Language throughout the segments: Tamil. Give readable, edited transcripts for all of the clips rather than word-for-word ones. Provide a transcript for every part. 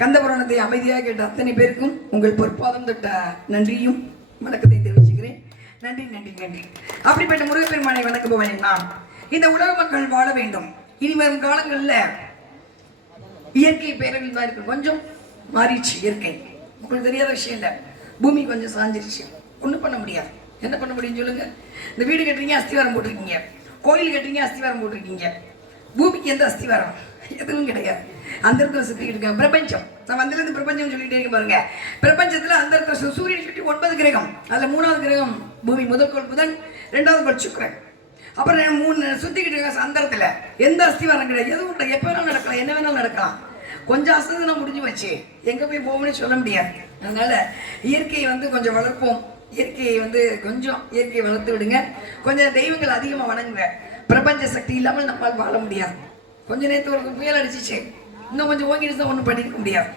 கந்தபுராணத்தை அமைதியாக கேட்ட அத்தனை பேருக்கும் உங்கள் பொற்பாதம் தொட்ட நன்றியும் வணக்கத்தை தெரிவிச்சுக்கிறேன். நன்றி நன்றி நன்றி. அப்படிப்பட்ட முருகப்பெருமானை வணங்குபவன் நான். இந்த உலக மக்கள் வாழ வேண்டும். இனி வரும் காலங்களில் இயற்கை பேரழிவு தான் இருக்கு. கொஞ்சம் மாறிடுச்சு இயற்கை. உங்களுக்கு தெரியாத விஷயம் இல்லை. பூமி கொஞ்சம் சாஞ்சிருச்சு. ஒன்றும் பண்ண முடியாது. என்ன பண்ண முடியும்னு சொல்லுங்க. இந்த வீடு கட்டுறீங்க, அஸ்திவாரம் போட்டிருக்கீங்க. கோயில் கட்டுறீங்க, அஸ்திவாரம் போட்டிருக்கீங்க. பூமிக்கு எந்த அஸ்திவாரம்? எதுவும் கிடையாது. அந்த இடத்துல சுற்றிக்கிட்டு இருக்காங்க பிரபஞ்சம். நம்ம அந்த பிரபஞ்சம் சொல்லிட்டே இருக்க பாருங்க. பிரபஞ்சத்துல அந்த இடத்துல சூரியன் சுற்றி 9 கிரகம். அதுல 3வது கிரகம் பூமி. முதல் கோள் புதன், 2வது கோள் சுக்கிரன், அப்புறம் 3 சுத்திக்கிட்டு இருக்காங்க. அந்த இடத்துல எந்த அஸ்திவாரம் கிடையாது. எதுவும் கிடையாது. எப்ப வேணாலும் நடக்கலாம், என்ன வேணாலும் நடக்கலாம். கொஞ்சம் அசதுனா முடிஞ்சு வச்சு எங்க போய் போகணும்னு சொல்ல முடியாது. அதனால இயற்கையை கொஞ்சம் வளர்ப்போம். இயற்கையை கொஞ்சம் இயற்கையை வளர்த்து விடுங்க. கொஞ்சம் தெய்வங்கள் அதிகமாக வணங்குங்க. பிரபஞ்ச சக்தி இல்லாமல் நம்மால் வாழ முடியாது. கொஞ்ச நேரத்து ஒரு புயல் அடிச்சிச்சு, இன்னும் கொஞ்சம் ஓங்கிட்டு தான் ஒன்றும் பண்ணிக்க முடியாது.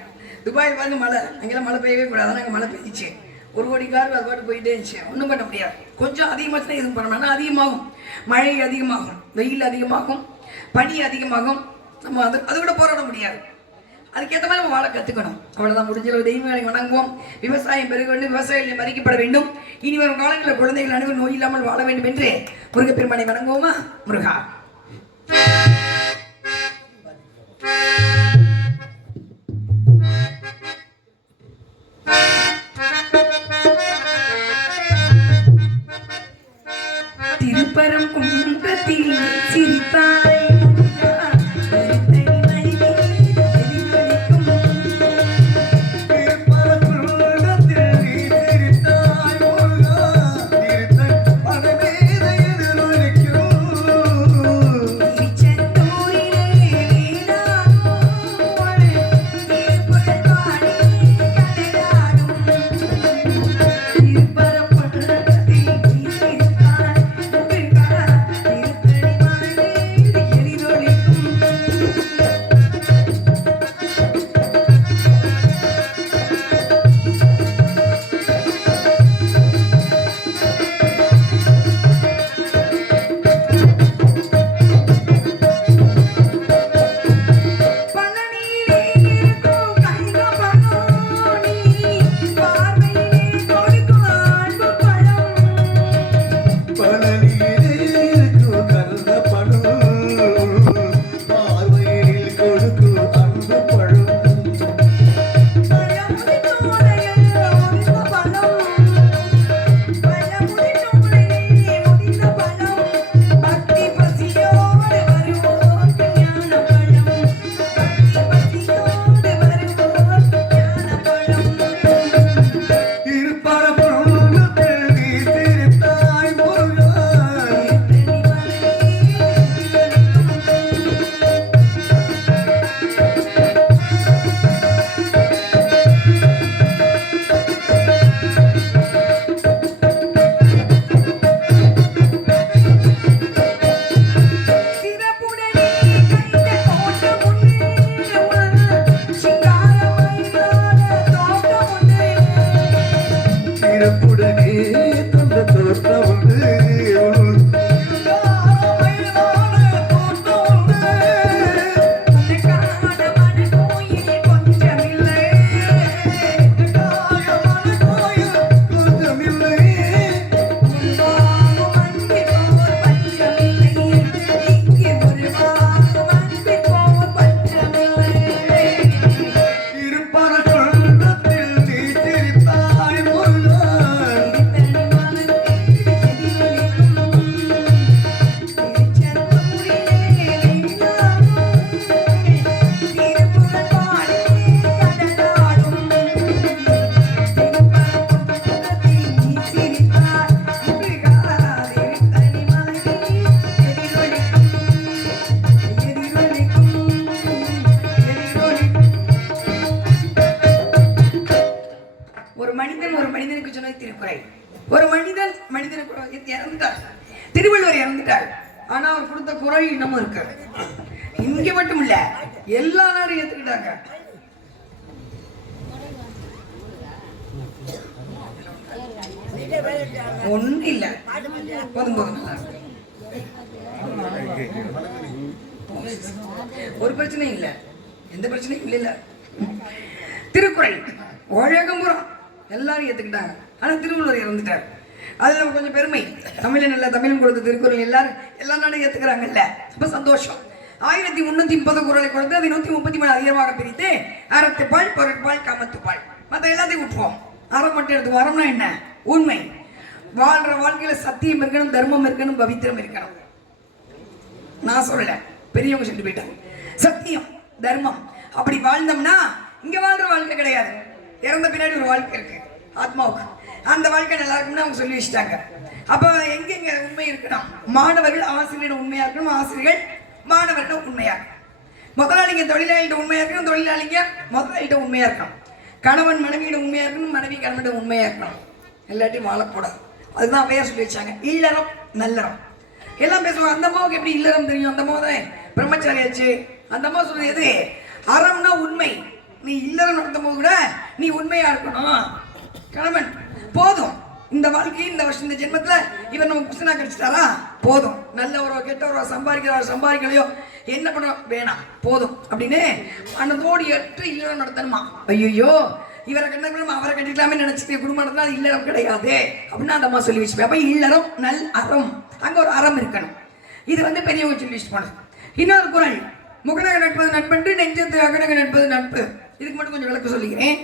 துபாயில் மழை, அங்கெல்லாம் மழை பெய்யவே கூடாது. நாங்கள் மழை பெய்ஞ்சிச்சு. 1 கோடி கார் அது பாட்டு போயிட்டே இருந்துச்சு. ஒன்றும் பண்ண முடியாது. கொஞ்சம் அதிகமாக எதுவும் பண்ண முடியாது. அதிகமாகும், மழை அதிகமாகும், வெயில் அதிகமாகும், பனி அதிகமாகும். நம்ம அது கூட போராட முடியாது. அதுக்கேற்ற மாதிரி நம்ம வாழ கற்றுக்கணும். அவ்வளோதான். முடிஞ்சளவு தெய்வங்களை வணங்குவோம். விவசாயம் பெருக வேண்டும், விவசாயிகள் மதிக்கப்பட வேண்டும். இனி வரும் காலங்களில் குழந்தைகள் அனைவரும் நோய் இல்லாமல் வாழ வேண்டும் என்று முருகப்பெருமானை வணங்குவோமா? முருகா. திருப்பரம் குன்றத்தில் சிரித்தாய் திருவள்ளுவர் இறந்துட்டார். ஆனா அவர் கொடுத்த குறை இன்னமும் இருக்கு. இங்க மட்டும் இல்ல, எல்லா நாடும் ஏத்துக்கிட்டாங்க. ஒன்றும் இல்லை, போதும் போதும், ஒரு பிரச்சனையும் இல்லை, எந்த பிரச்சனையும் இல்லை. திருக்குறள் உலகம்புறம் எல்லாரும் ஏத்துக்கிட்டாங்க. ஆனா திருவள்ளுவர் இறந்துட்டார். அதுல நம்ம கொஞ்சம் பெருமை. தமிழன் இல்ல தமிழன் கொடுத்த திருக்குறள் எல்லாரும் எல்லா நாடும் ஏத்துக்கிறாங்கல்ல, ரொம்ப சந்தோஷம். 1330 குறளை கொடுத்து அதை 133 அதிகமாக பிரித்து அறத்துப்பால், பொருட்பால், காமத்துப்பால், மற்ற எல்லாத்தையும் விட்டுருவோம். அறம் மட்டும் எடுத்துவோம். அறம்னா என்ன? உண்மை. வாழ்ற வாழ்க்கையில சத்தியம் இருக்கணும், தர்மம் இருக்கணும், பவித்திரம் இருக்கணும். நான் சொல்லல, பெரியவங்க சொல்லி போயிட்டாங்க. சத்தியம் தர்மம் அப்படி வாழ்ந்தோம்னா இங்க வாழ்ற வாழ்க்கை கிடையாது, இறந்த பின்னாடி ஒரு வாழ்க்கை இருக்கு ஆத்மாவுக்கு. அந்த வாழ்க்கை நல்லா இருக்கும்னு அவங்க சொல்லி வச்சுட்டாங்க. அப்ப எங்க உண்மை இருக்கணும்? மாணவர்கள் ஆசிரியரிடம் உண்மையா இருக்கணும், ஆசிரியர்கள் மாணவர்கிட்ட உண்மையா இருக்கணும். முதலாளிங்க தொழிலாளிகிட்ட உண்மையா இருக்கணும், தொழிலாளிங்க முதலாளிகிட்ட உண்மையா இருக்கணும். கணவன் மனைவியிட உண்மையா இருக்கணும், மனைவி கணவன்கிட்ட உண்மையா இருக்கணும். எல்லாத்தையும் வாழக்கூடாது. அதுதான் அவையார் சொல்லி வச்சாங்க. இல்லறம் நல்லறம் எல்லாம் பேசுவாங்க. அந்த அம்மாவுக்கு எப்படி இல்லறம் தெரியும்? அந்த அம்மா தான் பிரம்மச்சாரியாச்சு. அந்த அம்மா சொல்றது எது? அறம்னா உண்மை. நீ இல்லறம் நடத்தும் போது கூட நீ உண்மையா இருக்கணும். கணவன் போதும், இந்த வாழ்க்கையை இந்த வருஷம் இந்த ஜென்மத்துல இவர் நம்ம குசனா கிடைச்சிட்டாரா போதும். நல்லவரோ கெட்டவரோ சம்பாதிக்கிறாரோ சம்பாதிக்கலையோ என்ன பண்ண வேணாம் போதும் அப்படின்னு மனதோடு ஏற்று இல்லறம் நடத்தணுமா. ஐயோ இவரை கண்டா அவரை கட்டிக்கலாமே நினைச்சிட்டு குடும்பம் நடத்தினா அது இல்லறம் கிடையாது அப்படின்னு அந்த அம்மா சொல்லி வச்சு. அப்ப இல்லறம் நல் அறம், அங்க ஒரு அறம் இருக்கணும். இது பெரியவங்க சொல்லி வச்சு போனது. இன்னொரு குறள், முகநக நட்பது நட்பன்று நெஞ்சத்து அகநக நட்பது நட்பு. இதுக்கு மட்டும் கொஞ்சம் விளக்க சொல்லிக்கிறேன்.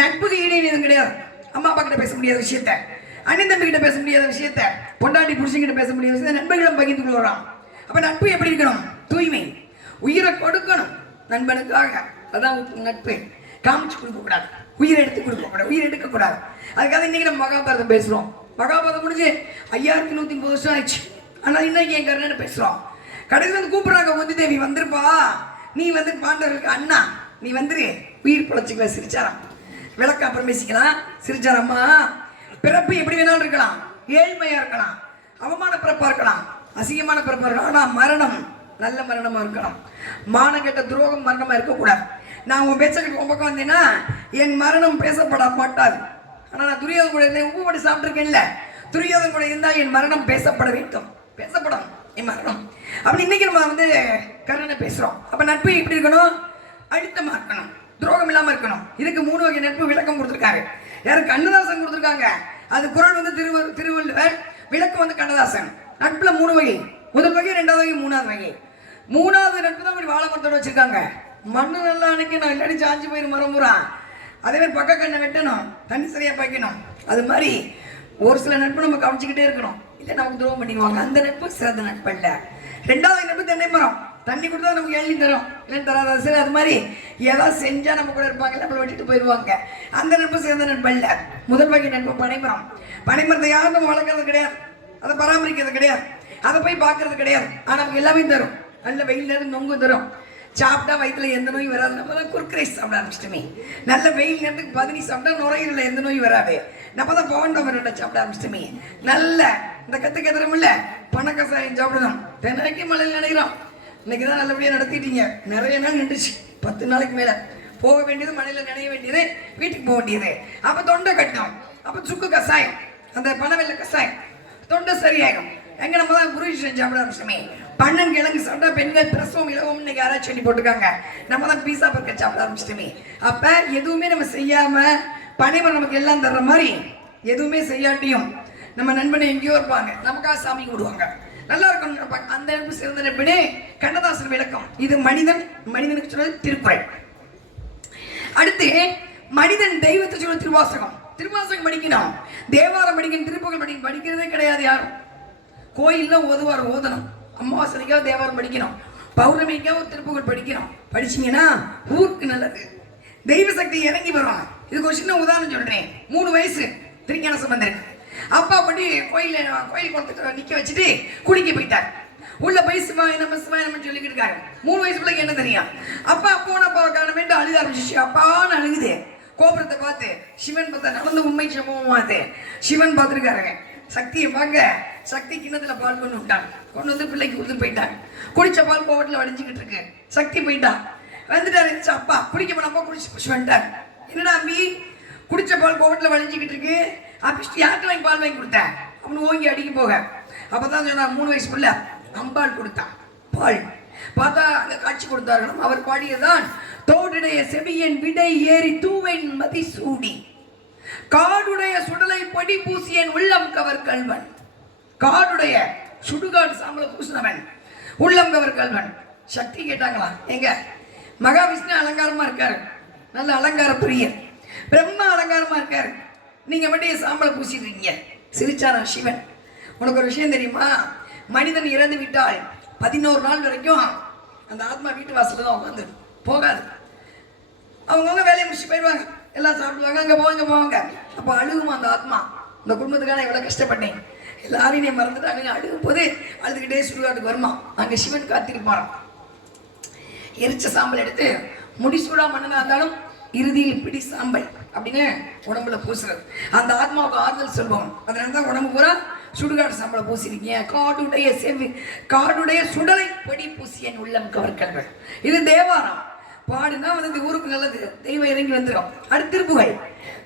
நட்புக்கு ஈடு எதுவும் கிடையாது. அம்மா அப்பா கிட்ட பேச முடியாத விஷயத்த, அண்ணன் தம்பி கிட்ட பேச முடியாத விஷயத்த, பொண்டாட்டி புருஷன் கிட்ட பேச முடியாத விஷயத்த நண்பர்களும் பகிர்ந்து கொள்வாராம். அப்ப நட்பு எப்படி இருக்கணும்? தூய்மை. உயிரை கொடுக்கணும் நண்பனுக்காக, அதான் நட்பு. காமிச்சு கொடுக்க கூடாது, உயிரை எடுத்து கொடுக்க கூடாது, உயிர் எடுக்க கூடாது. அதுக்காக இன்னைக்கு நம்ம மகாபாரதம் பேசுறோம். மகாபாரதம் முடிஞ்சு 5130 வருஷம் ஆயிடுச்சு. ஆனா இன்னைக்கு என் கருணை பேசுறோம். கடைசியில் கூப்பிடுறாங்க, குந்தி தேவி வந்துருப்பா, நீ பாண்டவர்களுக்கு அண்ணா, நீ வந்துரு, உயிர் பிழைச்சிக்கல. சிரிச்சாராம். விளக்க அப்புறம் பேசிக்கலாம். சிரிச்சாரம்மா, பிறப்பு எப்படி வேணாலும் இருக்கலாம், ஏழ்மையா இருக்கலாம், அவமான பிறப்பா இருக்கலாம், அசிங்கமான பிறப்பா இருக்கலாம். ஆனா மரணம் நல்ல மரணமா இருக்கணும். மான கெட்ட துரோகம் மரணமா இருக்கக்கூடாது. நான் உன் பேச்சக்கு உன் பக்கம் வந்தேன்னா என் மரணம் பேசப்பட மாட்டாது. ஆனா நான் துரியோதன் கூட இருந்தேன், உப்பு போட்டு சாப்பிட்டுருக்கேன்ல, துரியோதன் கூட இருந்தா என் மரணம் பேசப்பட வேண்டும், பேசப்படும் என் மரணம். அப்படி இன்னைக்கு நம்ம கருணை பேசுறோம். அப்ப நட்பு எப்படி இருக்கணும்? அழுத்தமா இருக்கணும், துரோகம் இல்லாம இருக்கணும். இதுக்கு 3 வகை நட்பு விளக்கம் கொடுத்திருக்காரு. யாரு? கண்ணதாசன் கொடுத்திருக்காங்க. அது குறள் திருவள்ளுவர், விளக்கம் கண்ணதாசன். நட்புல 3 வகை. முதல் வகை, 2வது வகை, 3வது வகை. 3வது நட்பு தான் இப்படி வாழை மரத்தோட வச்சிருக்காங்க. மண்ணு நல்லா அணைக்கணும், இல்லாட்டி சாஞ்சு போயிரு மரமுறா. அதே மாதிரி பக்க கண்ணை வெட்டணும், தண்ணி சரியா பாய்க்கணும். அது மாதிரி ஒரு சில நட்பு நம்ம கவனிச்சுக்கிட்டே இருக்கணும், இல்லை நமக்கு துரோகம் பண்ணிடுவாங்க. அந்த நட்பு சிறந்த நட்பு இல்ல. 2வது நட்பு தென்னை மரம். தண்ணி கொடுத்தா நமக்கு எழுதி தரும், இல்லைன்னு தராத. சரி, அது மாதிரி ஏதாவது செஞ்சா நம்ம கூட இருப்பாங்க, நம்மளை வெட்டிட்டு போயிடுவாங்க. அந்த நட்பு சிறந்த நட்பு இல்ல. முதல் வகை நட்பு பனைமரம். பனைமரத்தை யாரும் நம்ம வளர்க்கறது கிடையாது, அதை பராமரிக்கிறது கிடையாது, அதை போய் பார்க்கறது கிடையாது. ஆனா நமக்கு எல்லாமே தரும். நல்ல வெயில் நேரம் நொங்கு தரும், சாப்பிட்டா வயிற்றுல எந்த நோயும் வராது. நம்ம தான் குறுக்கரை சாப்பிட ஆரம்பிச்சிட்டோமே. நல்ல வெயில் நேரத்துக்கு 15 சாப்பிட்டா நுரையீரல எந்த நோயும் வராது. நம்ம தான் போண்டவர்கிட்ட சாப்பிட ஆரம்பிச்சிட்டோமே. நல்ல இந்த கத்துக்க தரமில்ல பணக்கசாயம் சாப்பிடணும். தினைக்கு மழையில் நினைக்கிறோம். இன்னைக்கு தான் நல்லபடியாக நடத்திட்டீங்க. நிறைய நாள் நின்றுச்சு, 10 நாளைக்கு மேல போக வேண்டியது, மழையில் நினைய வேண்டியது, வீட்டுக்கு போக வேண்டியது. அப்ப தொண்டை கட்டணும். அப்ப சுக்கு கசாயம், அந்த பனவெல்ல கசாயம், தொண்டை சரியாகும். எங்க நம்ம தான் குருஜி செஞ்சு சாப்பிட ஆரம்பிச்சோமே. பண்ணன் கிழங்கு சாப்பிட்டா பெண்கள் பிரசவம் இலவம் இன்னைக்கு யாராச்சும் சொல்லி போட்டுருக்காங்க. நம்ம தான் பீஸா பர்கர் சாப்பிட ஆரம்பிச்சிட்டோமே. அப்ப எதுவுமே நம்ம செய்யாம பனைமரம் நமக்கு எல்லாம் தர்ற மாதிரி எதுவுமே செய்யாட்டியும் நம்ம நண்பனை எங்கேயோ இருப்பாங்க, நமக்காக சாமி விடுவாங்க, நல்லா இருக்கணும் நினைப்பாங்க. அந்த நட்பு சிறந்த நட்புனே கண்ணதாசன் விளக்கம். இது மனிதனுக்கு சொல்றது திருக்குறள். அடுத்து மனிதன் தெய்வத்தை சொல்ல திருவாசகம். திருவாசகம் படிக்கணும், தேவாரம் படிக்கணும், திருப்புகழ் படிக்கிறதே கிடையாது யாரும். கோயில்ல ஓதணும், அமாவாசைக்காக தேவாரம் படிக்கணும், பௌர்ணமிக்காக ஒரு திருப்புகழ் படிக்கணும். படிச்சீங்கன்னா ஊருக்கு நல்லது, தெய்வ சக்தி இறங்கி வரும். இதுக்கு ஒரு சின்ன உதாரணம் சொல்றேன். 3 வயசு திருஞான சம்பந்தர் அப்பா படி கோயில் குளத்துக்கு நிக்க வச்சுட்டு குளிக்க போயிட்டார். உள்ள போய் சிவாய நம்ம சொல்லிக்கிட்டு இருக்காரு. 3 வயசு பிள்ளைக்கு என்ன தெரியும்? அப்பா போனப்பா காரணமேட்டு அழுக ஆரம்பிச்சிச்சு. அப்பான்னு அழுகுது. கோபுரத்தை பார்த்து சிவன் பார்த்தா நடந்த உண்மை சம்பவமாது. சிவன் பார்த்துருக்காருங்க. சக்தியை பார்க்க சக்தி கிண்ணத்துல பால் கொண்டு விட்டாங்க. கொண்டு வந்து பிள்ளைக்கு கொடுத்து போயிட்டாங்க. குடிச்ச பால் கோவட்டில் வடிஞ்சுக்கிட்டு இருக்கு. சக்தி போயிட்டா வந்துட்டாரு. அப்பா குடிக்க போனப்பா குடிச்சு வந்துட்டாரு. என்னடா அம்பி, குடிச்ச பால் கோவட்டில் வடிஞ்சுக்கிட்டு இருக்கு, அப்படி யாருக்கு வாங்கி பால் வாங்கி கொடுத்தேன் அப்படின்னு ஓங்கி அடிக்க போக. அப்பதான் சொன்னா 3 வயசு பிள்ளை அம்பாள் கொடுத்தான் பால். பார்த்தா அங்க காட்சி கொடுத்தார்கள். அவர் பாடியதான் தோடுடைய செவியன் விடை ஏறி தூவென் மதி சூடி காடுடைய சுடலை பொடி பூசியன் உள்ளம் கவர் கல்வன். காடுடைய சுடுகாடு சாம்பல பூசினவன் உள்ளம் கவர் கல்வன். சக்தி கேட்டாங்களா? எங்க மகாவிஷ்ணு அலங்காரமா இருக்காரு, நல்ல அலங்கார பிரியர். பிரம்மா அலங்காரமா இருக்காரு, நீங்க மட்டும் சாம்பலை பூசிட்டு இருக்கீங்க. சிரிச்சாரா சிவன். உனக்கு ஒரு விஷயம் தெரியுமா? மனிதன் இறந்து விட்டால் 11 நாள் வரைக்கும் அந்த ஆத்மா வீட்டு வாசல்ல தான் உட்காந்து போகாது. அவங்கவுங்க வேலையை முடிச்சு போயிடுவாங்க, எல்லாம் சாப்பிடுவாங்க, அங்கே போவாங்க. அப்போ அழுகுமா அந்த ஆத்மா, இந்த குடும்பத்துக்கான எவ்வளோ கஷ்டப்பட்டேன், எல்லாரையும் நீ மறந்துட்டாங்க. அழுகும் போது அழுதுகிட்டே சுடுகாட்டுக்கு வருமா. அங்கே சிவன் காத்திருப்பாராம். எரிச்ச சாம்பல் எடுத்து முடிசூடா மன்னனா இருந்தாலும் இறுதியில் பிடி சாம்பல் அப்படின்னு உடம்புல பூசுறது. அந்த ஆத்மாவுக்கு ஆறுதல் சொல்லுவோம். அதனால தான் உடம்பு பூரா சுடுகாடு சாம்பலை பூசிருக்கீங்க. காடுடைய சுடலை பொடி பூசியன் உள்ளம் கவர்கல்கள். இது தேவாரம் பாடுனா வந்து இந்த ஊருக்கு நல்லது, தெய்வம் இறங்கி வந்துடும். அடுத்து திருப்புகை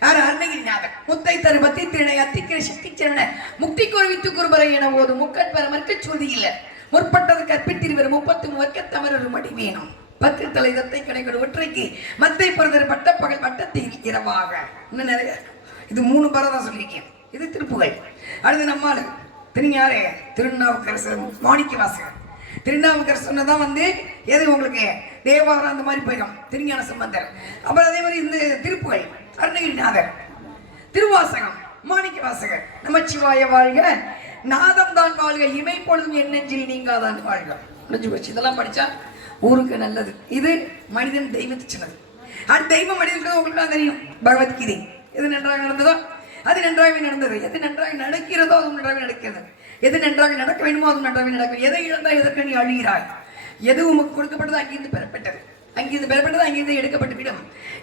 யார்? அருணகிரிநாதர். முத்தை தரு பத்தி திணை அத்திக்கிற சித்தி செவன முக்தி குறைவித்து குறுபறை என போது முக்கட்பெற மறுக்க சொல்தி இல்லை முற்பட்டது கற்பித்திருவர் 33 வர்க்க தமரொரு மடி வேணும் 10 தலை தத்தை கடைகள் ஒற்றைக்கு மத்தை பொறுத்தர் பட்ட பகல் வட்டத்தில் இரவாக. இன்னும் நிறைய, இது 3 பரம் தான் சொல்லியிருக்கேன். இது திருப்புகை. அடுத்து நம்மால் திருஞாரே திருநாவுக்கரசர் மாணிக்க வாசகர். திருநாவுக்கரசர் சொன்னதான் வந்து எது உங்களுக்கு தேவாரம் அந்த மாதிரி போயிடும். திருஞான சம்பந்தர். அப்புறம் அதே மாதிரி இந்த திருப்புகை அருணகிரிநாதர். திருவாசகம் மாணிக்க வாசகர். நமச்சிவாய வாழ்க, நாதம் தான் வாழ்க, இமை பொழுதும் என் நெஞ்சில் நீங்காதான் வாழ்க. முடிஞ்சு போச்சு. இதெல்லாம் படிச்சா ஊருக்கு நல்லது. இது மனிதன் தெய்வத்தை சொன்னது. அது தெய்வ மனிதனுக்கு உங்களுக்கு தான் தெரியும். பகவத்கீதை எது நன்றாக நடந்ததோ அது நன்றாகவே நடந்தது, எது நன்றாக நடக்கிறதோ அது நன்றாக நடக்கிறது, எது நன்றாக நடக்க வேண்டுமோ அது நன்றாக நடக்கும். எதை இழந்தால் எதற்கு நீ அழுகிறாய்? எது உமக்கு கொடுக்கப்பட்டது அங்கிருந்து பெறப்பட்டது, அங்கிருந்து பெறப்பட்டது அங்கிருந்து எடுக்கப்பட்டு விடும்.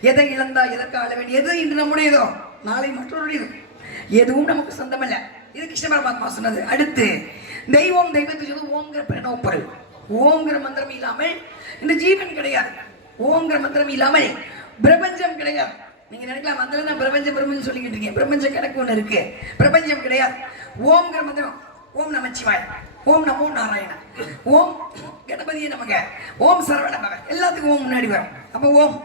எதை இழந்தா எதற்கு ஆள வேண்டும்? எது இன்று நம்முடையதோ நாளை மற்றொருடையது. எதுவும் நமக்கு சொந்தமல்ல. இது கிருஷ்ண பரமாத்மா சொன்னது. அடுத்து தெய்வம் தெய்வத்தை சொல்லி ஓம்ங்கிற பிரணவ பொருள். ஓம்ங்கிற மந்திரம் இல்லாமல் இந்த ஜீவன் கிடையாது. ஓம்ங்கிற மந்திரம் இல்லாமல் பிரபஞ்சம் கிடையாது. நீங்க நினைக்கலாம் மந்திரம் தான் பிரபஞ்சம் சொல்லிக்கிட்டு இருக்கீங்க. பிரபஞ்ச கணக்கு ஒன்று இருக்கு, பிரபஞ்சம் கிடையாது. ஓம்ங்கிற மந்திரம் ஓம் நமச்சிவாய், ஓம் நமோ நாராயண, ஓம் கணபதியே நமக, ஓம் சரவண பவ, எல்லாத்துக்கும் ஓம் முன்னாடி வரும். அப்போ ஓம்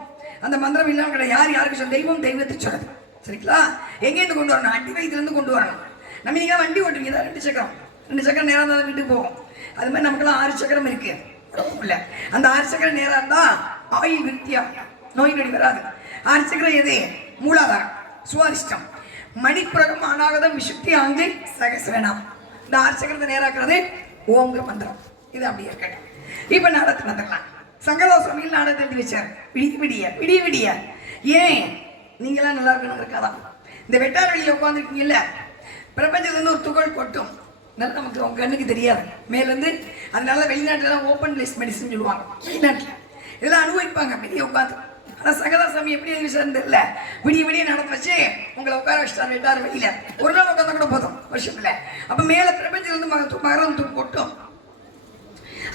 அந்த மந்திரம் இல்லாமல் கிடையாது. யாருக்கு சொல்ல? தெய்வம் தெய்வத்தை சொல்றது. சரிங்களா? எங்கேருந்து கொண்டு வரணும்? அடி வயிற்றுலேருந்து கொண்டு வரணும். நம்ம நீங்க வண்டி ஓட்டுவீங்க, 2 சக்கரம் நேரம் தான் வீட்டுக்கு போகும். அது மாதிரி நமக்கெல்லாம் 6 சக்கரம் இருக்கு உடம்புல. அந்த 6 சக்கரம் நேரம் இருந்தா ஆயில் விருத்தியா, நோய் நொடி வராது. 6 சக்கரம் எது? மூலாதாரம், சுவாதிஷ்டம், மணிப்புரகம், அநாகதம், விசுத்தி, ஆங்கை, சகசவனம். இந்த 6 சக்கரத்தை நேராக்குறது ஓம்ங்கிற மந்திரம். இது அப்படியே இருக்கட்டும். இப்ப நாடகத்துக்கு வந்துடலாம். சங்கரா சுவாமிகள் நாடகத்தை எழுதி வச்சார். விடிய விடிய ஏன் நீங்களாம் நல்லா இருக்கணுங்கிறக்காதான். இந்த வெட்டார் வெளியில உட்காந்துருக்கீங்கல்ல, பிரபஞ்சத்துலேருந்து ஒரு துகள் கொட்டும், நல்லா நமக்கு உங்க கண்ணுக்கு தெரியாது மேலேருந்து. அதனால வெளிநாட்டுலாம் ஓப்பன் பிளேஸ் மெடிசன் சொல்லுவாங்க. வெளிநாட்டில் இதெல்லாம் அனுபவிப்பாங்க வெளியே உட்காந்து. ஆனால் சங்கதாசாமி எப்படி விஷயம் தெரியல, விடிய நடந்து வச்சு உங்களை உட்கார வச்சுட்டார் வெட்டார் வெளியில. ஒரு நாள் உட்காந்தா கூட போதும் வருஷத்துல. அப்ப மேல பிரபஞ்சத்திலிருந்து மகரம் தூள் கொட்டும்.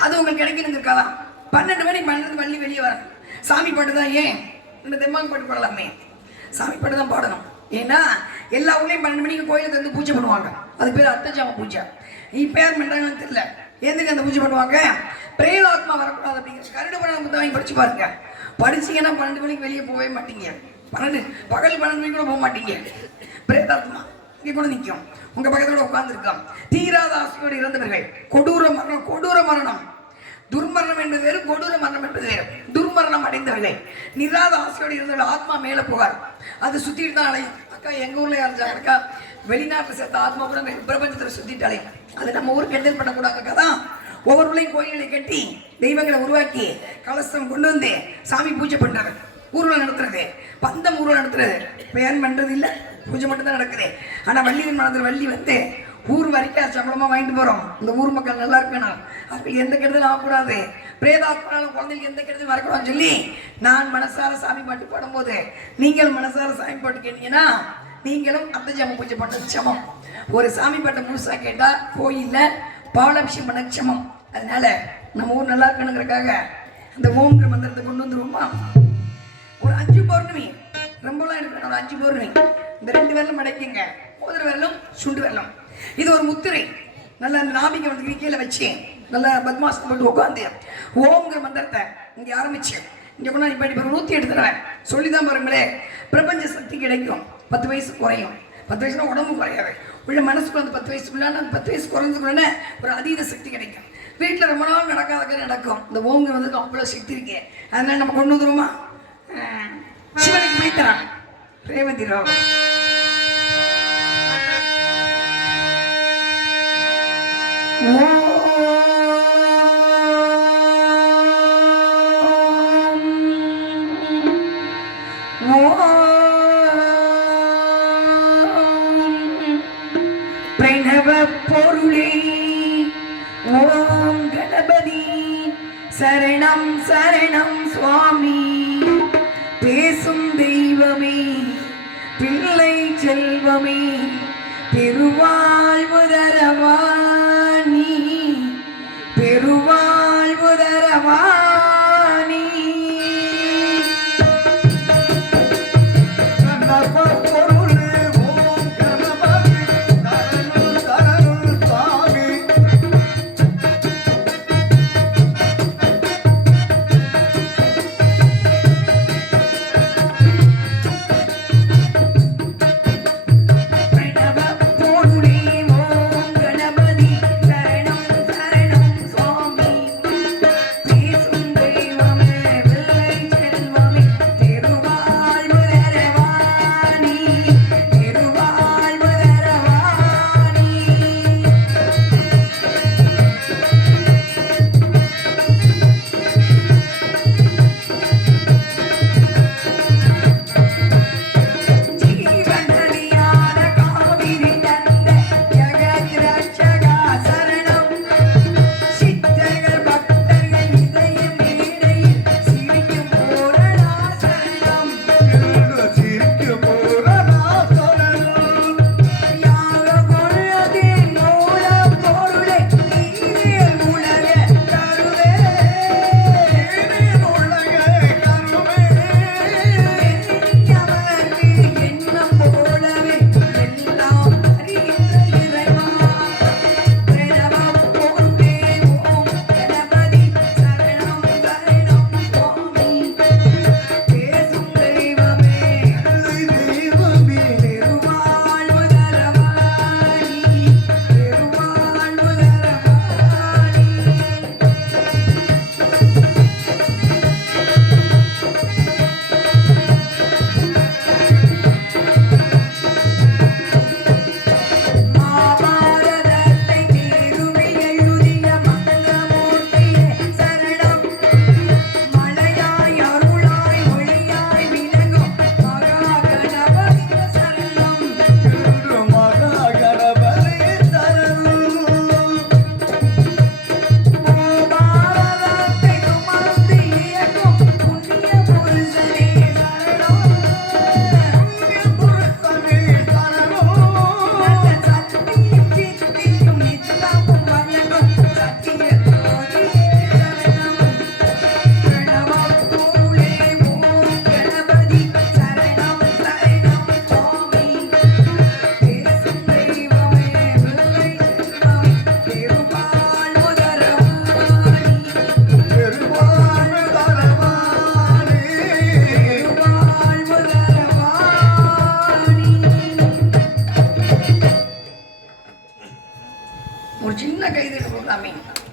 அது உங்களுக்கு கிடைக்கணுங்கிறக்காதான் 12 மணிக்கு 12 மணி வெளியே வரணும். சாமி பாட்டு தான். ஏன் இந்த தெம்மாங்க பாட்டு பாடலாமே? சாமி பாட்டு தான் பாடணும். ஏன்னா எல்லா ஊர்லையும் 12 மணிக்கு கோயிலுக்கு வந்து பூஜை பண்ணுவாங்க. அது பேர் அர்த்தஜாம பூஜை. இப்போ யார் பண்ணுறாங்கன்னு தெரியல. எதுக்கு அந்த பூஜை பண்ணுவாங்க? பிரேதாத்மா வரக்கூடாது அப்படிங்கிற கருடு பணம் புத்தகம் வாங்கி படிச்சு பாருங்க. படிச்சீங்கன்னா 12 மணிக்கு வெளியே போகவே மாட்டீங்க. பகல் 12 மணிக்கு கூட போக மாட்டீங்க. பிரேதாத்மா இங்கே கூட நிற்கும், உங்க பக்கத்தோட உட்கார்ந்துருக்கோம். தீராத ஆசையோடு இறந்தவர்கள், கொடூர மரணம். துர்மரணம் என்பது வேறு, கொடூர மரணம் என்பது வேறு. துர்மரணம் அடைந்தவர்கள், நிராத ஆசையோடு இருந்தவர்கள் ஆத்மா மேலே போகார். அது சுத்திட்டு தான் அலையும். அக்கா எங்க ஊர்ல யாருக்கா வெளிநாட்டில் சேர்த்த ஆத்மா கூட பிரபஞ்சத்தில் சுத்திட்டு அலையும். அது நம்ம ஊருக்கு கெண்டல் பண்ணக்கூடாதுக்கா தான் ஒவ்வொரு ஊர்லையும் கோயில்களை கட்டி தெய்வங்களை உருவாக்கி கலசம் கொண்டு வந்து சாமி பூஜை பண்றது, ஊர்வலம் நடத்துறது, பந்தம் ஊர்வலம் நடத்துறது. பேன் பண்றது இல்லை, பூஜை மட்டும் தான் நடக்குது. ஆனா வள்ளியின் மனதில் வள்ளி வந்து ஊர் வரைக்கும் சம்பளமா வாங்கிட்டு போறோம். இந்த ஊர் மக்கள் நல்லா இருக்கணும், அப்படி எந்த கெடுதலும் ஆகக்கூடாது, பிரேதாத்மாலும் குழந்தைகளுக்கு எந்த கெடுதலும் வரக்கூடாதுன்னு சொல்லி நான் மனசார சாமி பாட்டு பாடும்போது நீங்கள் மனசார சாமி பாட்டு கேட்டீங்கன்னா நீங்களும் அர்த்தஜாம பூஜை பண்ணது சமம். ஒரு சாமி பாட்டை முழுசா கேட்டா கோயில்ல பாலாபிஷேகம் பண்ண சமம். அதனால நம்ம ஊர் நல்லா இருக்கணுங்கிறக்காக அந்த ஓம்ங்கிற மந்திரத்தை கொண்டு வந்துருவோமா? ஒரு 5 பௌர்ணமி, ரொம்பலாம் இருக்கணும். ஒரு 5 பௌர்ணமி இந்த 2 விரலும் மடக்கிங்க, மோதிர விரலும் சுண்டு விரலும். இது ஒரு முத்திரை. நல்ல அந்த நாபிகை வந்து கீழே வச்சு நல்லா பத்மாசம் போட்டு உட்காந்து ஓம்ங்கிற மந்திரத்தை இங்கே ஆரம்பிச்சு இங்கே கொண்டா இப்போ இப்போ 108 தடவை சொல்லி தான் பாருங்களேன். பிரபஞ்ச சக்தி கிடைக்கும். 10 வயசு குறையும். 10 வயசுனா உடம்பு குறையாது, உள்ள மனசுக்கு அந்த 10 வயசுக்குள்ள அந்த 10 வயசு குறைஞ்சுக்குள்ளே ஒரு அதீத சக்தி கிடைக்கும். வீட்டில் ரொம்ப நாள் நடக்காத நடக்கும். இந்த ஓம்ங்க வந்து அவ்வளோ சக்தி இருக்கு. அதனால நம்ம கொண்டு வந்துருவோமா? சிவனுக்கு பிடித்தரான் ரேவதி ராவம். பிரணவ பொருளே ஓம் கணபதி சரணம் சரணம் சுவாமி. பேசும் தெய்வமே பிள்ளை செல்வமே பெருவாழ்வு தரவாணி பெருவாழ்வு தரவாணி.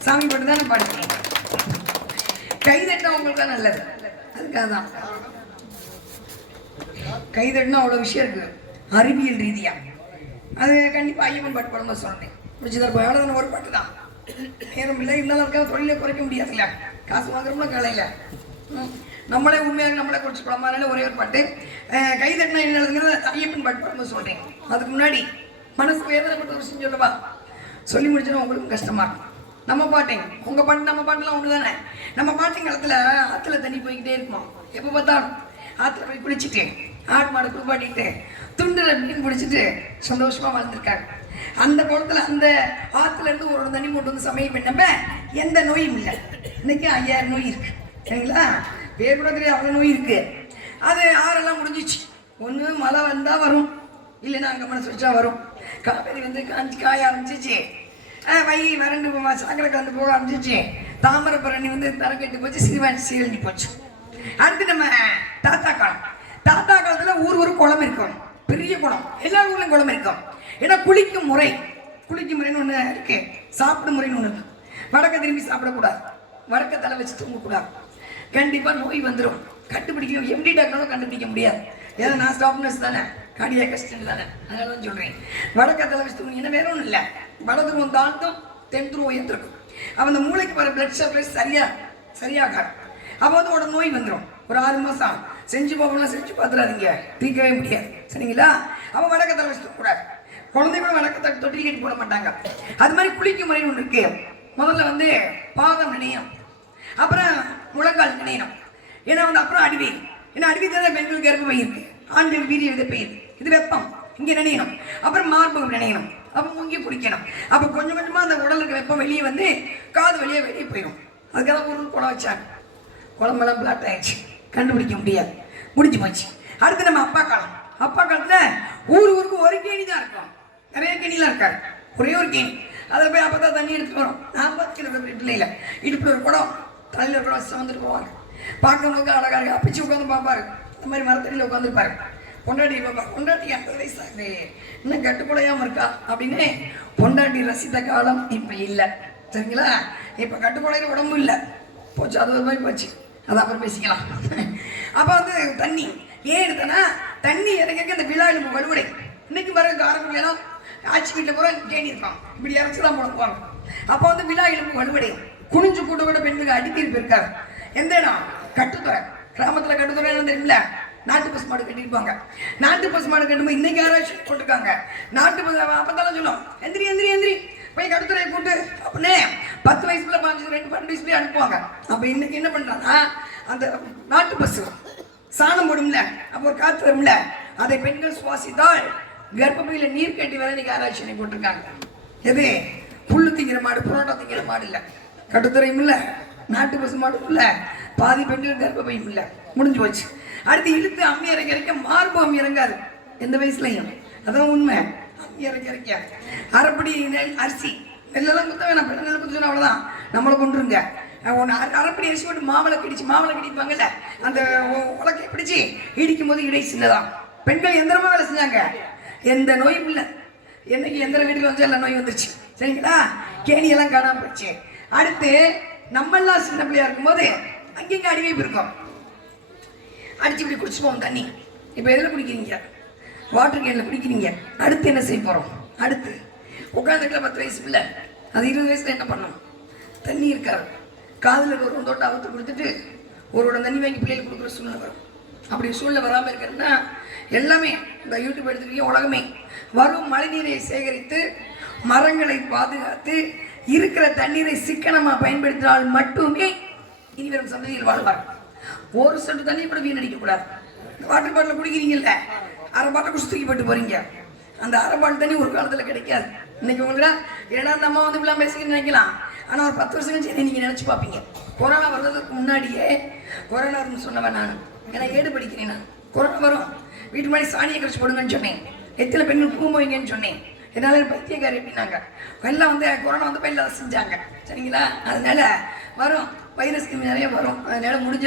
சாமி பாட்டு தானே பாடுறீங்க. கைதட்டினா உங்களுக்கு தான் நல்லது. அதுக்காக தான் கைதட்டினா அவ்வளோ விஷயம் இருக்கு அறிவியல் ரீதியா. அது கண்டிப்பாக ஐயப்பன் பாட்டு பாடும்போது சொன்னேன். முடிச்சுதான் எவ்வளோ ஒரு பாட்டு தான். நேரம் இல்லை இருந்தாலும் அதுக்காக தொழிலை குறைக்க முடியாதுல்ல. காசு வாங்குறோம்னா கலையில நம்மளே உண்மையாக நம்மளே குறைச்சிக்கலாமா. அதனால ஒரே ஒரு பாட்டு கைதட்டினா என்னதுங்கிறது ஐயப்பன் பாட்டு பாடும்போது சொல்றேன். அதுக்கு முன்னாடி மனசு வேதனைப்பட்ட ஒரு விஷயம் சொல்லவா? சொல்லி முடிச்சோன்னா உங்களுக்கும் கஷ்டமா இருக்கும். நம்ம பாட்டிங்க உங்க பாட்டு நம்ம பாட்டுலாம் ஒன்று தானே. நம்ம பாட்டிங்க காலத்தில் ஆற்றுல தண்ணி போய்கிட்டே இருக்குமா. எப்போ பார்த்தாலும் ஆற்றுல போய் குளிச்சுட்டு ஆடு மாடு குளிப்பாட்டிக்கிட்டு துண்டில் மீன் பிடிச்சிட்டு சந்தோஷமா வாழ்ந்துருக்காங்க. அந்த குளத்துல அந்த ஆற்றுல இருந்து ஒரு தண்ணி மூட்டு வந்து சமையல் பண்ணப்ப எந்த நோயும் இல்லை. இன்னைக்கு 5000 நோய் இருக்கு சரிங்களா. பேர் கூட தெரியாது அவ்வளோ நோய் இருக்கு. அது ஆறெல்லாம் முடிஞ்சிச்சு. ஒன்று மழை வந்தால் வரும், இல்லைன்னா அங்கே மனசு வச்சா வரும். காவேரி வந்து காஞ்சி காய ஆரம்பிச்சிச்சு. வை வறண்டு சாக்கடை கலந்து போக ஆரம்பிச்சிச்சு. தாமிரபரணி வந்து தரம் கட்டி போச்சு, சிறுவாணி சீரழிஞ்சு போச்சு. அடுத்து நம்ம தாத்தா காலம். தாத்தா காலத்துல ஊர் குளம் இருக்கும், பெரிய குளம், எல்லா ஊர்லயும் குளம் இருக்கும். ஏன்னா குளிக்கும் முறைன்னு ஒண்ணு இருக்கு, சாப்பிடும் முறைன்னு ஒண்ணு இருக்கு. வடக்க திரும்பி சாப்பிடக்கூடாது, வடக்க தலை வச்சு தூங்கக்கூடாது, கண்டிப்பா நோய் வந்துடும். கண்டுபிடிக்கணும், எம்டி டாக்டரும் கண்டுபிடிக்க முடியாது. ஏன்னா நான் ஸ்டாப் நர்ஸ் தானே, கார்டியாக் அசிஸ்டன்ட் தானே, அதனால தான் சொல்றேன். வடக்க தலை வச்சு தூங்கினா வேற ஒன்றும் இல்லை, வடதுருவம் தாழ்த்தும் தென் துருவம் உயர்ந்திருக்கும். அப்போ அந்த மூளைக்கு வர பிளட் சப்ளை சரியாகாது. அப்போ வந்து உடனே நோய் வந்துடும். ஒரு 6 மாசம் செஞ்சு போகலாம், செஞ்சு பார்த்துடாதீங்க, தீர்க்கவே முடியாது. சரிங்களா? அவன் வடக்க தலை வச்சு தூங்கக்கூடாது. குழந்தை கூட வடக்க தொட்டில் கட்டி போட மாட்டாங்க. அது மாதிரி குளிக்கும் முறைன்னு ஒன்று இருக்கு. முதல்ல வந்து பாதம் நினையும், அப்புறம் முழங்கால் நினையணும். ஏன்னா வந்து அப்புறம் அடிவேல். ஏன்னா அடிவேல் தான் பெண்களுக்கு கர்ப்பப்பை இருக்கு, ஆண்கள் வீரிய விதைப்பை இருக்கு. இது வெப்பம், இங்கே நினையணும். அப்புறம் மார்பகம் நினையணும், அப்போ முங்கி குடிக்கணும். அப்போ கொஞ்சம் கொஞ்சமாக அந்த உடல் இருக்க வெப்பம் வெளியே வந்து காது வெளியே போயிடும். அதுக்காக ஒரு குளம் வச்சாங்க. குளம்பெல்லாம் பிளாட் ஆயிடுச்சு, கண்டுபிடிக்க முடியாது, முடிஞ்சு போச்சு. அடுத்து நம்ம அப்பா காலம். அப்பா காலத்தில் ஊருக்கு ஒரு கேணி தான் இருக்கும், நிறைய கேணிலாம் இருக்காரு, ஒரே ஒரு கேணி. அதில் போய் அப்போ தான் தண்ணி எடுத்துட்டு வரும். நான் பார்த்துக்கிறேன், இல்லை இடுப்பில் ஒரு குடம், தலையில் ஒரு குடம் வச்சு வந்துட்டு போவாங்க. பார்க்கும்போது அழகாக இருக்கு, அப்பிச்சு உட்காந்து பார்ப்பாரு. இந்த மாதிரி மரத்தடியில் உட்காந்துருப்பாரு. பொண்டாட்டி பாப்பா, பொண்டாட்டி 50 வயசு ஆகுது, இன்னும் கட்டுப்படையாமல் இருக்கா அப்படின்னு பொண்டாட்டி ரசித்த காலம் இப்போ இல்லை. சரிங்களா? இப்போ கட்டுப்படையிற உடம்பும் இல்லை, போச்சு, அது ஒரு மாதிரி போச்சு, அது அப்புறம் பேசிக்கலாம். அப்போ வந்து தண்ணி ஏன் எடுத்தேன்னா, தண்ணி இறங்க இந்த விழா எலும்பு வலுவடை. இன்னைக்கு பாருங்க காரக்குடியெல்லாம் ஆட்சி வீட்டில் பூரா கேணி இருக்கான், இப்படி இறச்சி தான் போடுவாங்க. அப்போ வந்து விழா எலும்பு வலுவடை. குனிஞ்சு கூட்ட கூட பெண்களுக்கு அடித்தீர்ப்பு இருக்காது. எந்த இடம்? கட்டுத்துறை. கிராமத்தில் கட்டுத்துறை தெரியல, நாட்டு பசு மாடு கட்டிருப்பாங்க. நாட்டு பசு மாடு கட்டும்போது இன்னைக்கு யாராச்சும் போட்டுருக்காங்க. நாட்டு பசு அப்பத்தாலும் சொல்லும், எந்திரி எந்திரி எந்திரி போய் கட்டுத்துறையை கூட்டு அப்படின்னு 10 வயசுல 12 வயசுலேயே அனுப்புவாங்க. அப்போ இன்னைக்கு என்ன பண்ணுறாங்கன்னா, அந்த நாட்டு பசு சாணம் போடும்ல, அப்போ ஒரு காற்று வரும்ல, அதை பெண்கள் சுவாசித்தால் கர்ப்பப்பையில் நீர் கட்டி வர இன்னைக்கு ஆராய்ச்சி போட்டிருக்காங்க. எது? புல்லு திங்கிற மாடு, புரோட்டா திங்கிற மாடு இல்லை, கட்டுத்துறையும் இல்லை, நாட்டு பசு மாடும் இல்லை, பாதி பெண்கள் கர்ப்பப்பையும் இல்லை, முடிஞ்சு போச்சு. அடுத்து இழுத்து அம்மி இறக்க மார்பு அம்மி இறங்காது எந்த வயசுலையும், அதான் உண்மை. அம்மி இறக்க அரைப்படி அரிசி நெல்லெல்லாம் குத்த வேணாம், நெல் குத்த சொன்னா அவ்வளோதான், நம்மளை கொண்டுருங்க. அரைப்படி அரிசி போட்டு மாவளை கிடிப்பாங்கல்ல, அந்த உலக்கையை பிடிச்சி இடிக்கும் போது இடை சின்னதான். பெண்கள் எந்திரமா வேலை செஞ்சாங்க, எந்த நோயும் இல்லை. என்னைக்கு எந்திர வீட்டுக்கு வந்து எல்லா நோய் வந்துருச்சு. சரிங்களா? கேணியெல்லாம் காணாம போச்சு. அடுத்து நம்மெல்லாம் சின்ன பிள்ளையா இருக்கும்போது அங்கங்க அடிவைப்பு இருக்கும், அடிச்சு இப்படி குடிச்சு போவோம் தண்ணி. இப்போ எதில் குடிக்கிறீங்க? வாட்டர் கேனில் குடிக்கிறீங்க. அடுத்து என்ன செய்ய போகிறோம்? அடுத்து உட்காந்துக்கல 10 வயசு பிள்ளை, அது 20 வயசுல என்ன பண்ணணும்? தண்ணி இருக்காது, காதில் ஒரு தோட்டம் அவுத்து கொடுத்துட்டு ஒரு தண்ணி வாங்கி பிள்ளைகளுக்கு கொடுக்குற சூழ்நிலை வரும். அப்படி சூழ்நிலை வராமல் இருக்கிறதுனா எல்லாமே இந்த யூடியூப் எடுத்துக்கிட்டே உலகமே வரும் மழைநீரை சேகரித்து மரங்களை பாதுகாத்து இருக்கிற தண்ணீரை சிக்கனமாக பயன்படுத்தினால் மட்டுமே இனி வரும் சந்ததியில் வாழ்வார். ஒரு சொட்டு தண்ணி கூட வீணடிக்க கூடாது. வாட்டர் பாட்டில் குடிக்கிறீங்கல்ல, அரை பாட்டில் குடிச்சு தூக்கி போட்டு போறீங்க, அந்த அரை பாட்டில் தண்ணி ஒரு காலத்தில் கிடைக்காது. இன்னைக்கு உங்களுக்கு ஏன்னா அந்த அம்மா வந்து இப்படிலாம் பேசிக்கிட்டு நினைக்கலாம், ஆனால் ஒரு 10 வருஷம் கழிச்சு நீங்கள் நினச்சி பார்ப்பீங்க. கொரோனா வர்றதுக்கு முன்னாடியே கொரோனா வரும்னு சொன்னவன் நான், ஏன்னா ஏடு படிக்கிறேன் நான். கொரோனா வரும், வீட்டு மாதிரி சாணியை கழிச்சு போடுங்கன்னு சொன்னேன், எத்தனை பெண்கள் பூ வைங்கன்னு சொன்னேன். என்னால பைத்தியக்காரி எப்படின்னாங்க, எல்லாம் வந்து கொரோனா வந்து பையில செஞ்சாங்க. சரிங்களா? அதனால வரும், வைரஸ் நிறைய வரும். அதனால முடிஞ்ச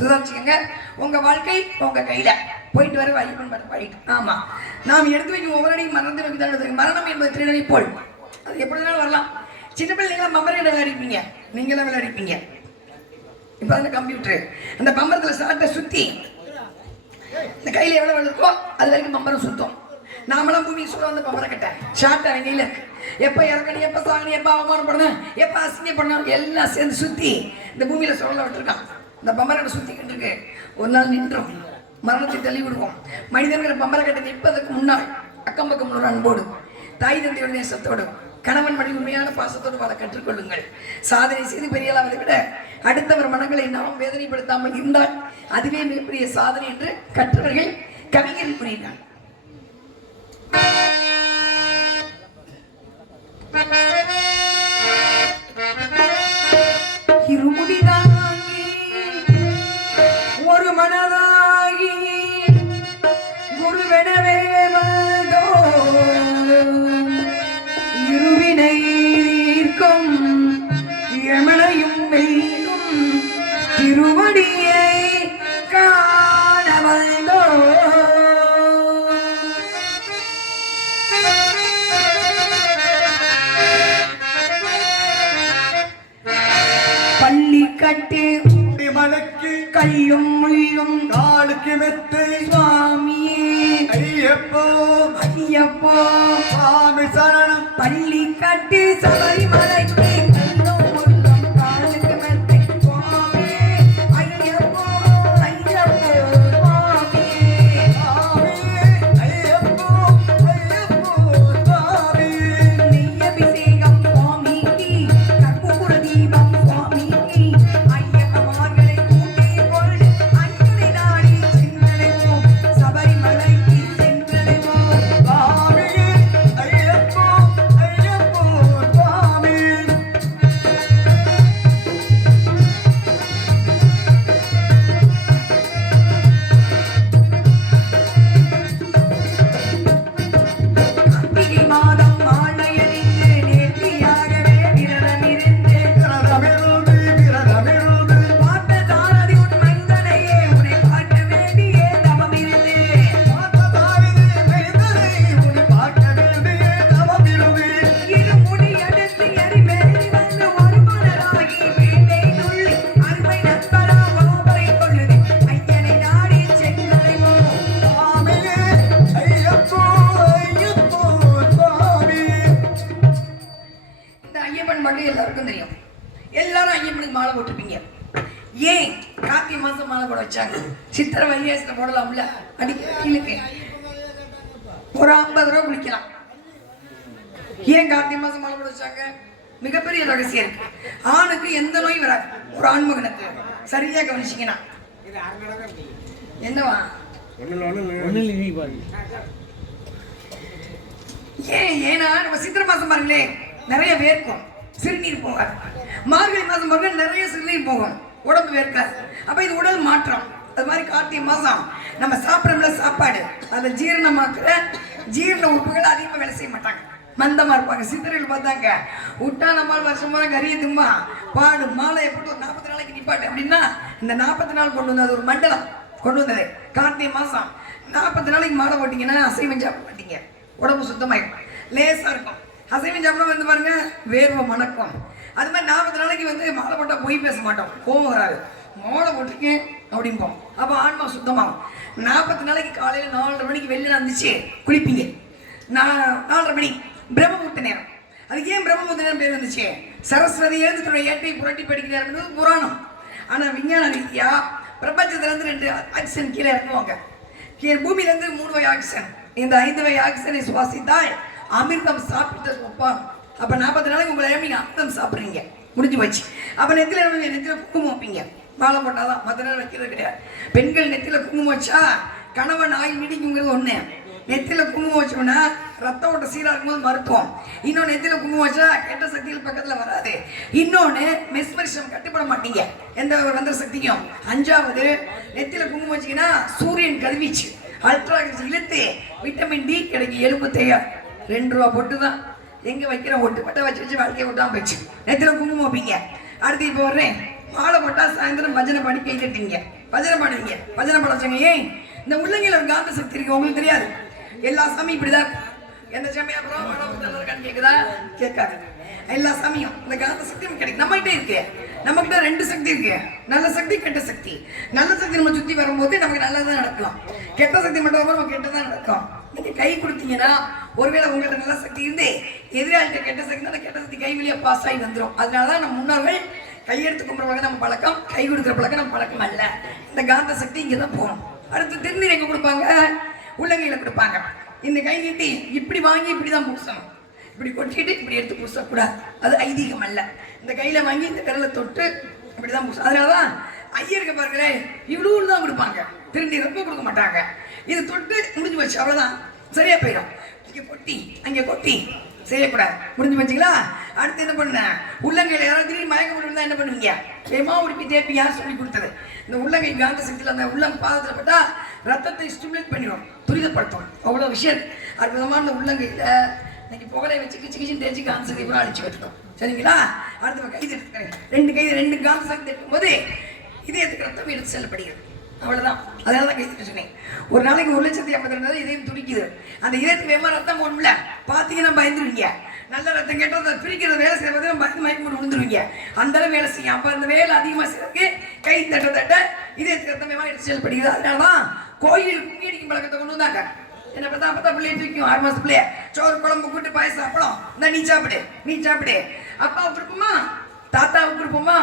சுதாரிச்சுக்கங்க. உங்க வாழ்க்கை உங்க கையில, போயிட்டு வர வாய்ப்பு. ஆமா, நாம் எடுத்து வைக்கும் ஒவ்வொரு அடியும் மறந்து வைக்க. மரணம் என்பது திருடனை போல், அது எப்படி வேணாலும் வரலாம். சின்ன பிள்ளைங்களாம் பம்பரை விளையாடிப்பீங்க, நீங்களாம் விளையாடிப்பீங்க. இப்போ அந்த கம்ப்யூட்டர் அந்த பம்பரத்தில் சாட்டை சுற்றி இந்த கையில் எவ்வளோ இருக்கோ அது வரைக்கும் பம்பரம் சுத்தம். நாமெல்லாம் பூமி சொல்ல வந்து பம்பரை கட்ட ஷார்ட் அவங்கையில் இருக்கு. எப்போ இறக்கணும், எப்போ சாகணும், எப்போ அவமானப்படணும், எப்போ அசிங்கப்படணும் எல்லாம் சேர்ந்து சுற்றி இந்த பூமியில் சொல்ல விட்டுருக்கான். இந்த பம்பரை கட்டை சுற்றிக்கிட்டு இருக்கு. ஒரு நாள் நின்றோம், மரணத்தை தள்ளி விடுவோம். மனிதர்கள் பம்பரை கட்டை நிற்பதற்கு முன்னாள் அக்கம் பக்கம் ஒரு அன்போடு, தாய் தந்தையோட நேசத்தோடு, கணவன் மனைவி உண்மையான பாசத்தோடு வாழ கற்றுக்கொள்ளுங்கள். சாதனை செய்து பெரியாளாவதை விட அடுத்தவர் மனங்களை நாம் வேதனைப்படுத்தாமல் இருந்தால் அதுவே மிகப்பெரிய சாதனை என்று கற்றவர்கள் கவிஞர்கள் கூறினார். இருமுடிதாங்கி ஒரு மனதாகி குருவெனவே வந்தோ இருவினை அபிஷேகம் காலுக்கு மெத்தை சுவாமியே ஐயப்போ ஐயப்போ சுவாமி சரணம் பள்ளி கட்டி சபரிமலைக்கு கண்ணும் உள்ளம் காலுக்கு மெத்தை சுவாமியே ஐயப்போ ஐயப்போ சுவாமியே ஐயப்போ ஐயப்போ சுவாமி நெய் அபிஷேகம் சுவாமிக்கு கற்பூர தீபம் சுவாமிக்கு ஐயப்பமார்களை கூட்டி கொண்டு அஞ்சனை நாடி சென்றடைவோம் சபரிமலைக்கு சென்றடைவோம் சுவாமி ஐயப்போ ஐயப்போ சுவாமி கார்த்திகை மாதம் மாலையணிந்து நேர்த்தியாகவே விரதம் இருந்து விரதமிருந்து பார்த்த தாரதி உன் மைந்தனையே உன்னை பார்க்க வேண்டியே தவம் இருந்து பார்த்ததாரிதே மைந்தனை உன்னை பார்க்க வேண்டிய தவமிருவே இருமுடி அடுத்து எரிமேலி வந்து ஒருமனராகி வீட்டை துள்ளி அருமை நண்பரா வாபரை கொள்ளுது ஐயனை நாடி சென்றடைவோம் சுவாமியே ஐயப்போ ஐயப்போ சுவாமி இந்த ஐயப்பன் மட்டும் எல்லாருக்கும் தெரியும் எல்லாரும் ஐயப்பனுக்கு மாலை போட்டிருப்பீங்க ஏன் கார்த்திகை மாசம் மாலை போட வச்சாங்க சித்திரை வைகாசத்துல போடலாம்ல அடிக்க ஒரு 50 ரூபா குளிக்கலாம் ஏன் கார்த்திகை மாசம் மாலை போட வச்சாங்க மிகப்பெரிய ரகசியம் இருக்கு ஆணுக்கு எந்த நோயும் வராது ஒரு ஆண்மகனுக்கு சரியா கவனிச்சீங்கன்னா என்னவா ஏன்னா நம்ம சித்திரை மாசம் பாருங்களே நிறைய வேர்க்கும் சிறுநீர் போகாது மார்கழி மாசம் பாருங்க நிறைய சிறுநீர் போகும் உடம்பு வேர்க்காது அப்ப இது உடல் மாற்றம் அது மாதிரி கார்த்திகை மாசம் நம்ம சாப்பிடறோம்ல சாப்பாடு அதை ஜீரணமாக்குற ஜீரண உறுப்புகள் அதிகமாக வேலை செய்ய மாட்டாங்க மந்தமா இருப்பாங்க சித்திரையில் பார்த்தாங்க விட்டா நம்மால் வருஷம் பூரா கரிய தும்மா பாடு மாலையை போட்டு ஒரு 40 நாளைக்கு நிப்பாட்டு அப்படின்னா இந்த 40 நாள் கொண்டு வந்தது ஒரு மண்டலம் கொண்டு வந்தது கார்த்திகை மாசம் 40 நாளைக்கு மாலை போட்டீங்கன்னா அசைவம் சாப்பிட மாட்டீங்க உடம்பு சுத்தமாயிருக்கும் லேசா இருக்கும் அசைவம் சாப்பிட வந்து பாருங்க வேர்வை மணக்கம் அது மாதிரி 40 நாளைக்கு வந்து மாலை போட்டா பொய் பேச மாட்டோம் கோவம் வராது மாலை போட்டிருக்கேன் அப்படிம்போம் அப்போ ஆன்மா சுத்தமாகும் 40 நாளைக்கு காலையில் 4:30 மணிக்கு வெளியில் வந்துச்சு குளிப்பீங்க 4:30 மணி பிரம்மமுகூர்த்த நேரம் அதுக்கு ஏன் பிரம்மமுகூர்த்த நேரம் பேர் வந்துச்சு சரஸ்வதி எழுந்து தன்னுடைய ஏட்டை புரட்டி படிக்கிறார் புராணம் ஆனால் விஞ்ஞான ரீதியா பிரபஞ்சத்திலேருந்து 2 ஆக்சிஜன் கீழே இறங்குவாங்க பூமியிலேருந்து 3 வகை ஆக்சிஜன் இந்த 5 வகை ஆக்சிஜனை சுவாசித்தால் அமிர்தம் சாப்பிட்டு ஒப்பாங்க அப்போ 40 நாளைக்கு உங்களை நீங்கள் அமிர்தம் சாப்பிட்றீங்க முடிஞ்சு போச்சு அப்போ நெத்தியில் குங்குமம் வைப்பீங்க மாலை போட்டாதான் மற்ற நேரம் வைக்கிறது கிடையாது பெண்கள் நெத்தியில் குங்குமம் வச்சா கணவன் ஆய் நீடிக்குங்கிறது ஒன்று நெத்தியில் குங்குமம் வச்சோம்னா ரத்த ஓட்ட சீராக இருக்கும்போது மருத்துவம் இன்னொன்று நெத்தியில் குங்குமம் வச்சா கெட்ட சக்திகள் பக்கத்தில் வராது இன்னொன்று மெஸ்மரிசம் கட்டுப்பட மாட்டீங்க எந்த ஒரு மந்திர சக்தியும் 5வது நெத்தியில் குங்குமம் வச்சிங்கன்னா சூரியன் கதிர்வீச்சு அல்ட்ரா இழுத்து விட்டமின் டி கிடைக்கும் எலும்பு தேவை 2 ரூபா போட்டு தான் எங்கே வைக்கிற ஒட்டு பட்டை வச்சு வாழ்க்கையை விட்டாமல் போச்சு நெத்தியில் குங்குமம் வைப்பீங்க அடுத்து இப்போ வர்றேன் மாலை போட்டால் சாயந்தரம் பஜனை பண்ணி கை கட்டுவீங்க பஜனை பண்ணுவீங்க பஜனை பண்ண வச்சாங்க ஏன் இந்த உள்ளங்கையில் ஒரு காந்த சக்தி இருக்கு உங்களுக்கு தெரியாது எல்லா சாமியும் இப்படிதான் எந்த சாமியும் அப்புறம் கேட்குதா கேட்காது எல்லா சாமியும் இந்த காந்த சக்தி கிடைக்கும் நம்மகிட்ட இருக்கு நம்மகிட்ட 2 சக்தி இருக்கு நல்ல சக்தி கெட்ட சக்தி நல்ல சக்தி நம்ம சுற்றி வரும்போது நமக்கு நல்லதான் நடக்கலாம் கெட்ட சக்தி மட்டும் வரும்போது நம்ம கெட்டதான் நடக்கும் நீங்க கை கொடுத்தீங்கன்னா ஒருவேளை உங்கள்கிட்ட நல்ல சக்தி இருந்து எதிராளிகிட்ட கெட்ட சக்தி அந்த கெட்ட சக்தி கை வழியா பாஸ் ஆகி வந்துடும் அதனாலதான் நம்ம முன்னோர்கள் கையெடுத்து கும்பிட்ற பழக்கம் நம்ம பழக்கம் கை கொடுக்குற பழக்கம் நம்ம பழக்கம் அல்ல இந்த காந்த சக்தி இங்கே தான் போகணும் அடுத்து திருநீர் எங்கே கொடுப்பாங்க உள்ளங்கையில் கொடுப்பாங்க இந்த கை நீட்டி இப்படி வாங்கி இப்படி தான் பூசணும் இப்படி கொட்டிட்டு இப்படி எடுத்து பூசக்கூடாது அது ஐதீகம் அல்ல இந்த கையில் வாங்கி இந்த விரலை தொட்டு இப்படி தான் பூசணும் அதனால தான் ஐயருக்கு பாருங்களேன் இவ்வளோ தான் கொடுப்பாங்க திருநீர் ரொம்ப கொடுக்க மாட்டாங்க இது தொட்டு முடிஞ்சு போச்சு அவ்வளோதான் சரியா போயிடும் இங்கே கொட்டி அங்கே கொட்டி செய்யக்கூடாது முடிஞ்சு வச்சிங்களா அடுத்து என்ன பண்ண உள்ளங்கையில் யாராவது திடீர்னு மயக்கம் விழுந்தா என்ன பண்ணுவீங்க வேமா உடுப்பி தேப்பி யார் சொல்லி கொடுத்தது இந்த உள்ளங்கை காந்த சக்தியில் அந்த உள்ளம் பாதத்தில் பட்டா ரத்தத்தை ஸ்டிமுலேட் பண்ணிடும் துரிதப்படுத்தும் அவ்வளோ விஷயம் அற்புதமான அந்த உள்ளங்கையில் இன்னைக்கு புகழை வச்சு கிச்சு கிச்சின்னு தேய்ச்சி காந்த சக்தி கூட அழிச்சு வச்சுட்டோம் சரிங்களா அடுத்து கை எடுத்துக்கிறேன் 2 காந்த சக்தி எடுக்கும் போது இதயத்துக்கு ரத்தம் எடுத்து செல்லப்படுகிறது அவ்வளோதான் அதனால தான் கை சொன்னேன் ஒரு நாளைக்கு 1,52,000 இதயம் துடிக்குது அந்த இதயத்துக்கு வேமா ரத்தம் போகணும்ல பார்த்தீங்கன்னா பயந்துருவீங்க நல்ல ரத்தம் கேட்டால் அதை பிரிக்கிறது வேலை செய்யறது பயந்து மயக்கம் போட்டு விழுந்துருவீங்க அந்த அளவு வேலை செய்யும் அப்போ அந்த வேலை அதிகமாக செய்யறதுக்கு கை தட்ட தட்ட இதயத்துக்கு ரத்தமயமா எடுத்து செல்லப்படுகிறது. அதனாலதான் கோயிலில் கும்மி அடிக்கும் பழக்கத்தை கொண்டு வந்தாங்க. என்ன பார்த்தா பிள்ளைய தூக்கும் 6 மாசத்து பிள்ளைய சோறு குழம்பு கூட்டு பாயசம் அப்பளம் இந்த நீ சாப்பிடு. அப்பாவுக்கு இருப்போமா தாத்தாவுக்கு இருப்போமா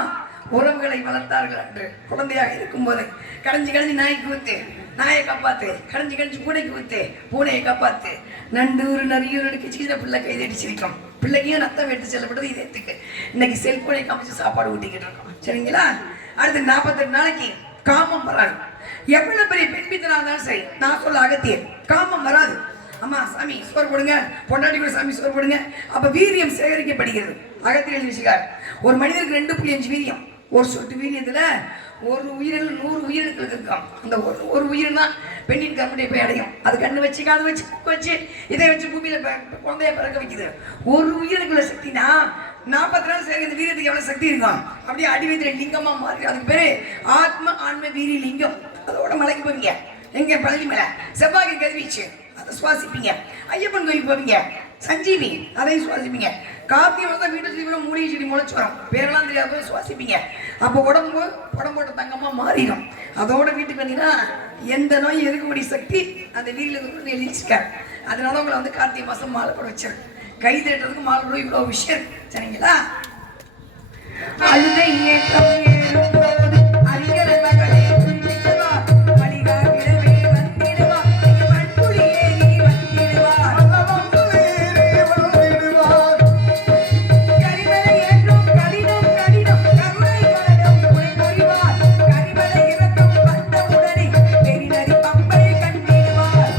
உறவுகளை வளர்த்தார்கள் அன்று குழந்தையாக இருக்கும் போது. கடைஞ்சி நாய்க்கு ஊத்து நாயை காப்பாத்து, கடைஞ்சி பூனைக்கு ஊத்து பூனையை காப்பாத்து. நண்டூர் நரியூர் கிச்சிக்கிற பிள்ளை கைதடிச்சிருக்கோம். பிள்ளைக்கும் ரத்தம் எடுத்து செல்லப்பட்டது இதயத்துக்கு. இன்னைக்கு செல்போனை காமிச்சு சாப்பாடு ஊட்டிக்கிட்டு இருக்கோம். சரிங்களா? அடுத்து 48 நாளைக்கு காமம் வராது. எவ்வளவு பெரிய பெண்பித்தனா இருந்தாலும் சரி, நான் சொல்ல அகத்தியர் காமம் வராது. அம்மா சாமி சோறு போடுங்க, பொண்டாட்டி கூட சாமி சோறு போடுங்க. அப்ப வீரியம் சேகரிக்கப்படுகிறது. அகத்தியர் எழுதிச்சிருக்கார், ஒரு மனிதருக்கு 2.5 வீரியம். ஒரு சொட்டு வீரியத்துல ஒரு உயிரில் 100 உயிரினங்களுக்கு இருக்கும். அந்த ஒரு உயிர் தான் பெண்ணின் கருமுடைய போய் அடையும். அது கண்ணு வச்சு காது வச்சு வச்சு இதை வச்சு பூமியில குழந்தைய பிறக்க வைக்குது. ஒரு உயிரினக்குள்ள சக்தினா 40 நாள் சரி. இந்த வீரியத்துக்கு எவ்வளவு சக்தி இருக்கும்? அப்படியே அடிவயத்துல லிங்கமா மாறி. அதுக்கு பேரு ஆன்ம வீரிய லிங்கம். அதோட மலைக்கு போவீங்க. எங்க பழனி மேல செவ்வாய்க்கு கதிர்வீச்சு அதை சுவாசிப்பீங்க. ஐயப்பன் கோயிலுக்கு போவீங்க, சஞ்சீவி அதையும் சுவாசிப்பீங்க. கார்த்திகை தான் வீட்டு செடி மூலிகை செடி முளைச்சு வரும், பேரெல்லாம் தெரியாத சுவாசிப்பீங்க. அப்போ உடம்போட தங்கமா மாறிடும். அதோட வீட்டுக்கு வந்தீங்கன்னா எந்த நோய் எதிர்க்கக்கூடிய சக்தி அந்த வீட்டில் எழுதிச்சிருக்காரு. அதனால உங்களை வந்து கார்த்திகை மாசம் மாலை போட வச்சாரு. கை தட்டுறதுக்கு மாலை போட இவ்வளவு விஷயம். சரிங்களா? அழுதை ஏற்றம் ஏறும் போது அறிஞர் மகளே குறிப்பிடுவா, வழிகாட்டிடவே வந்திடுவா, மண்புலியே நீ வந்திடுவா, கரிமலை ஏற்றும் கடினம் கருணை கடலும் துணை புரிவார், கரிமலை இறக்கும் வந்தவுடனே பெரிநரி பம்பை கண்டிடுவார்.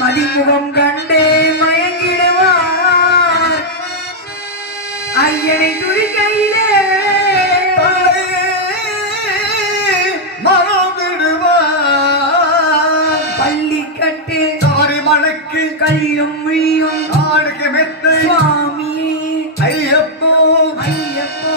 மதிமுகம் கண்டே மயங்கிடுவார், ஐயனை துதிக்கையிலே மறந்துடுவார். பள்ளி கட்டு சாரி மணக்கு கல்லும் விழியும் நாடுக்கு மெத்தை சுவாமியே ஐயப்போ ஐயப்போ